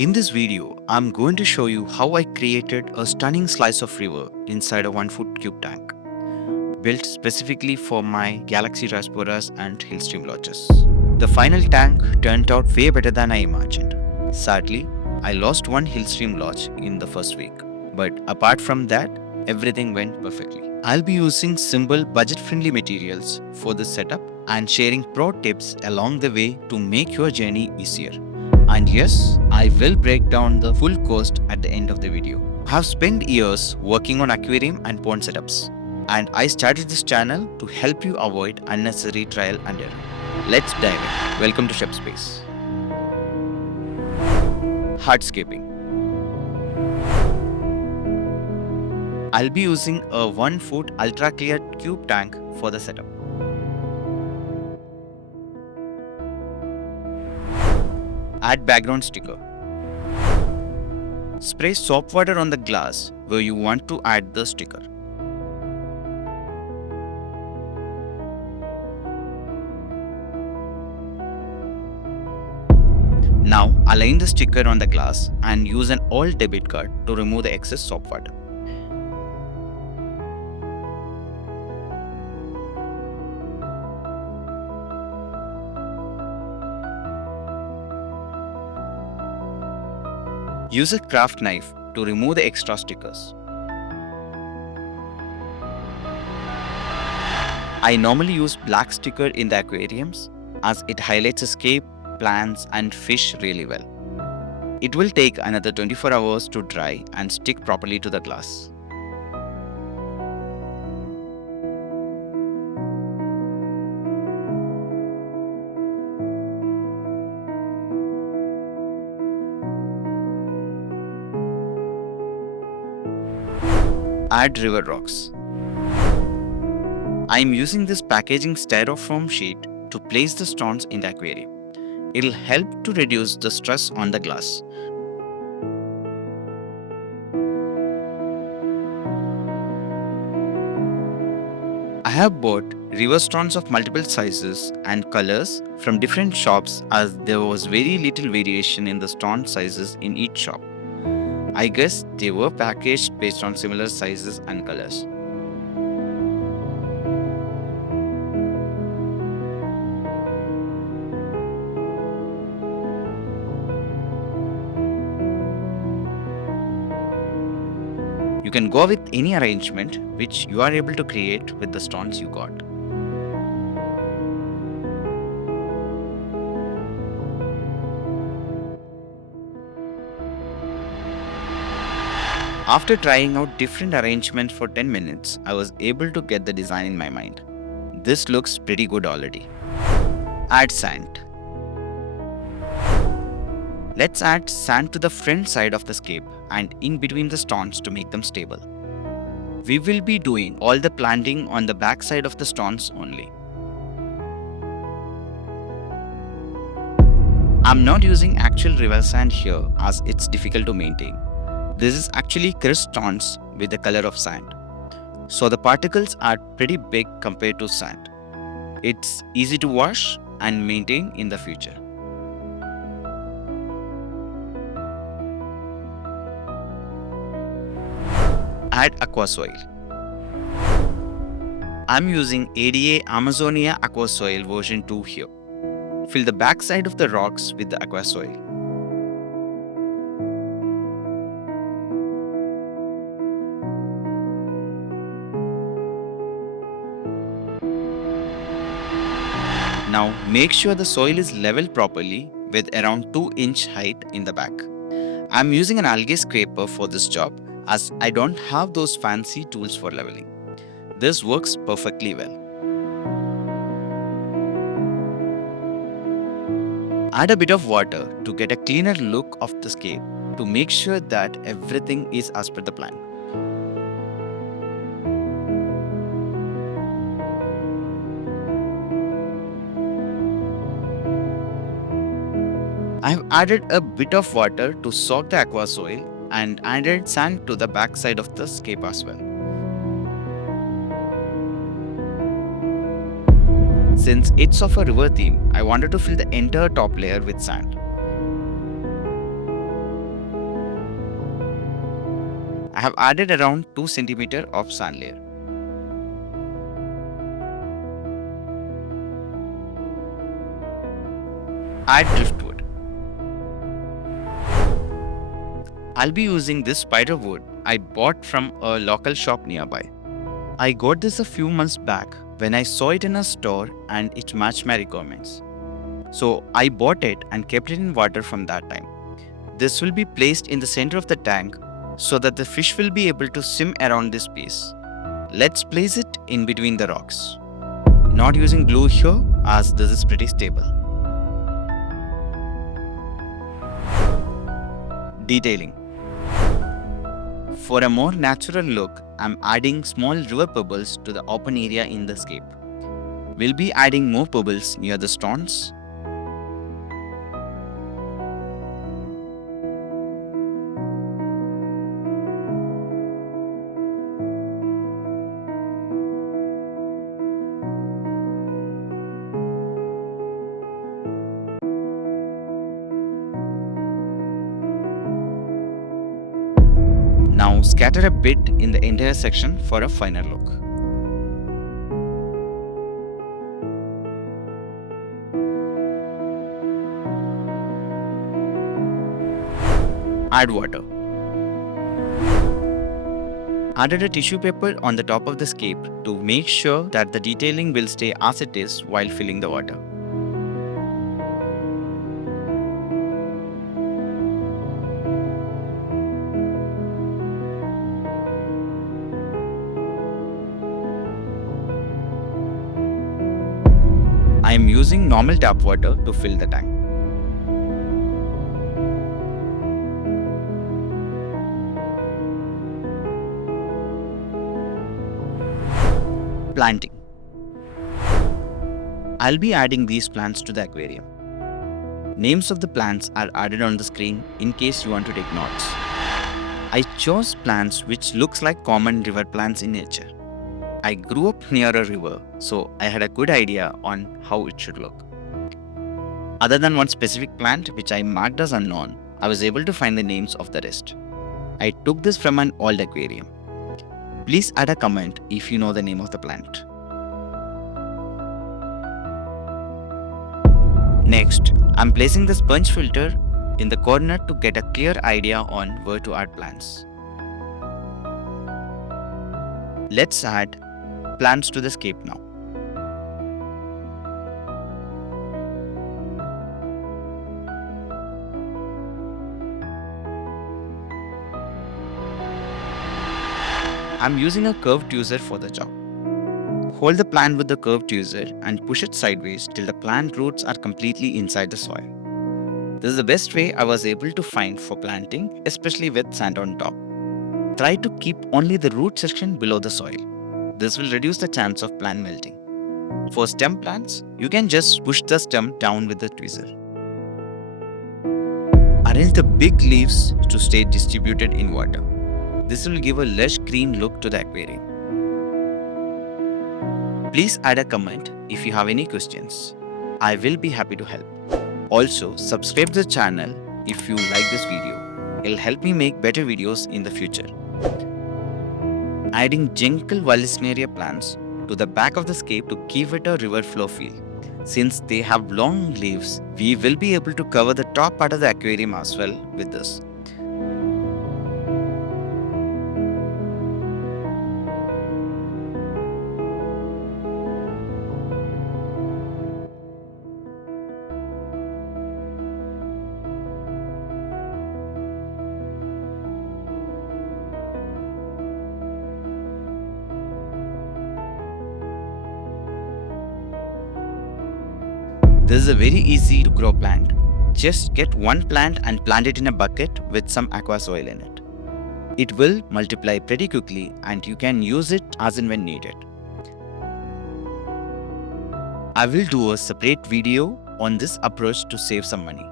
In this video, I'm going to show you how I created a stunning slice of river inside a 1-foot cube tank, built specifically for my Galaxy Rasboras and Hillstream Loaches. The final tank turned out way better than I imagined. Sadly, I lost one Hillstream Loach in the first week, but apart from that, everything went perfectly. I'll be using simple budget-friendly materials for this setup and sharing pro tips along the way to make your journey easier. And yes, I will break down the full cost at the end of the video. I have spent years working on aquarium and pond setups, and I started this channel to help you avoid unnecessary trial and error. Let's dive in. Welcome to Chef Space. Hardscaping. I'll be using a 1-foot ultra clear cube tank for the setup. Add background sticker. Spray soap water on the glass where you want to add the sticker. Now align the sticker on the glass and use an old debit card to remove the excess soap water. Use a craft knife to remove the extra stickers. I normally use black sticker in the aquariums as it highlights escape, plants and fish really well. It will take another 24 hours to dry and stick properly to the glass. Add river rocks. I am using this packaging styrofoam sheet to place the stones in the aquarium. It'll help to reduce the stress on the glass. I have bought river stones of multiple sizes and colors from different shops as there was very little variation in the stone sizes in each shop. I guess they were packaged based on similar sizes and colors. You can go with any arrangement which you are able to create with the stones you got. After trying out different arrangements for 10 minutes, I was able to get the design in my mind. This looks pretty good already. Add sand. Let's add sand to the front side of the scape and in between the stones to make them stable. We will be doing all the planting on the back side of the stones only. I'm not using actual river sand here as it's difficult to maintain. This is actually crisp stones with the color of sand. So the particles are pretty big compared to sand. It's easy to wash and maintain in the future. Add Aquasoil. I'm using ADA Amazonia Aquasoil version 2 here. Fill the back side of the rocks with the Aquasoil. Now make sure the soil is level properly with around 2-inch height in the back. I'm using an algae scraper for this job as I don't have those fancy tools for leveling. This works perfectly well. Add a bit of water to get a cleaner look of the scape to make sure that everything is as per the plan. I've added a bit of water to soak the Aquasoil and added sand to the back side of the scape as well. Since it's of a river theme, I wanted to fill the entire top layer with sand. I have added around 2 cm of sand layer. Add driftwood. I'll be using this spider wood I bought from a local shop nearby. I got this a few months back when I saw it in a store and it matched my requirements. So I bought it and kept it in water from that time. This will be placed in the center of the tank so that the fish will be able to swim around this piece. Let's place it in between the rocks. Not using glue here as this is pretty stable. Detailing. For a more natural look, I'm adding small river pebbles to the open area in the scape. We'll be adding more pebbles near the stones. Now scatter a bit in the entire section for a finer look. Add water. Added a tissue paper on the top of the scape to make sure that the detailing will stay as it is while filling the water. I am using normal tap water to fill the tank. Planting. I'll be adding these plants to the aquarium. Names of the plants are added on the screen in case you want to take notes. I chose plants which looks like common river plants in nature. I grew up near a river, so I had a good idea on how it should look. Other than one specific plant which I marked as unknown, I was able to find the names of the rest. I took this from an old aquarium. Please add a comment if you know the name of the plant. Next, I'm placing the sponge filter in the corner to get a clear idea on where to add plants. Let's add plants to the scape now. I'm using a curved tweezer for the job. Hold the plant with the curved tweezer and push it sideways till the plant roots are completely inside the soil. This is the best way I was able to find for planting, especially with sand on top. Try to keep only the root section below the soil. This will reduce the chance of plant melting. For stem plants, you can just push the stem down with the tweezer. Arrange the big leaves to stay distributed in water. This will give a lush green look to the aquarium. Please add a comment if you have any questions. I will be happy to help. Also, subscribe to the channel if you like this video. It'll help me make better videos in the future. Adding gentle Vallisneria plants to the back of the scape to give it a river flow feel. Since they have long leaves, we will be able to cover the top part of the aquarium as well with this. This is a very easy to grow plant. Just get one plant and plant it in a bucket with some Aquasoil in it. It will multiply pretty quickly and you can use it as and when needed. I will do a separate video on this approach to save some money.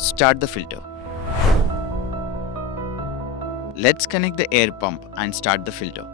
Start the filter. Let's connect the air pump and start the filter.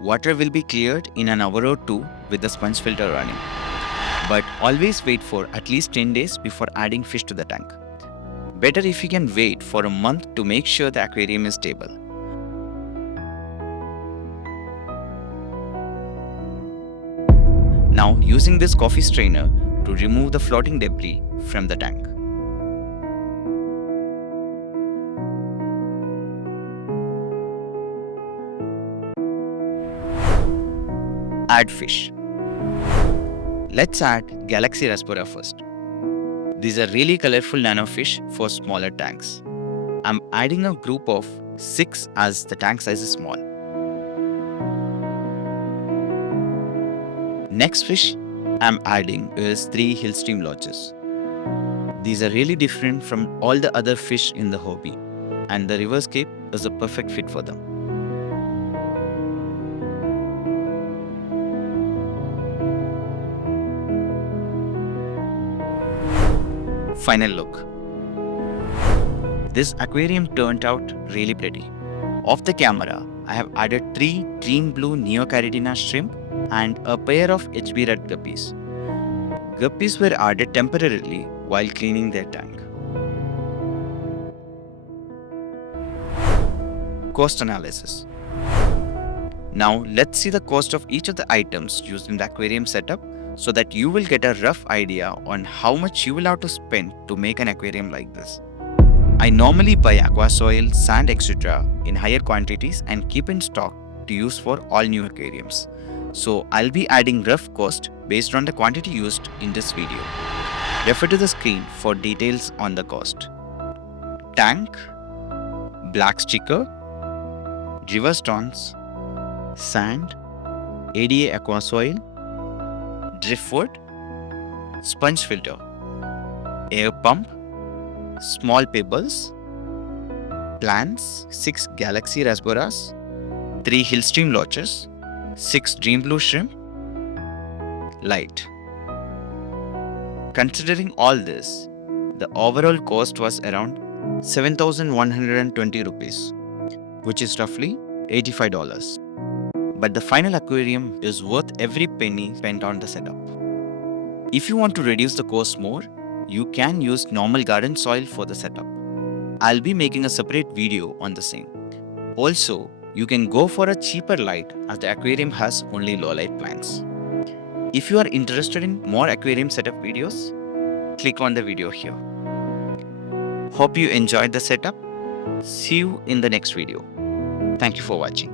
Water will be cleared in an hour or two with the sponge filter running. But always wait for at least 10 days before adding fish to the tank. Better if you can wait for a month to make sure the aquarium is stable. Now using this coffee strainer to remove the floating debris from the tank. Add fish. Let's add Galaxy Raspora first. These are really colorful nano fish for smaller tanks. I'm adding a group of 6 as the tank size is small. Next fish I'm adding is 3 Hillstream Loaches. These are really different from all the other fish in the hobby, and the riverscape is a perfect fit for them. Final look. This aquarium turned out really pretty. Off the camera, I have added 3 dream blue Neocaridina shrimp and a pair of HB red guppies. Guppies were added temporarily while cleaning their tank. Cost analysis. Now let's see the cost of each of the items used in the aquarium setup so that you will get a rough idea on how much you will have to spend to make an aquarium like this. I normally buy Aquasoil, sand, etc. in higher quantities and keep in stock to use for all new aquariums. So I'll be adding rough cost based on the quantity used in this video. Refer to the screen for details on the cost. Tank, black sticker, river stones, sand, ADA Aquasoil, Driftwood, sponge filter, air pump, small pebbles, plants, 6 Galaxy Rasboras, 3 Hillstream Loaches, 6 Dream Blue Shrimp, light. Considering all this, the overall cost was around 7,120 rupees, which is roughly $85. But the final aquarium is worth every penny spent on the setup. If you want to reduce the cost more, you can use normal garden soil for the setup. I'll be making a separate video on the same. Also, you can go for a cheaper light as the aquarium has only low light plants. If you are interested in more aquarium setup videos, click on the video here. Hope you enjoyed the setup. See you in the next video. Thank you for watching.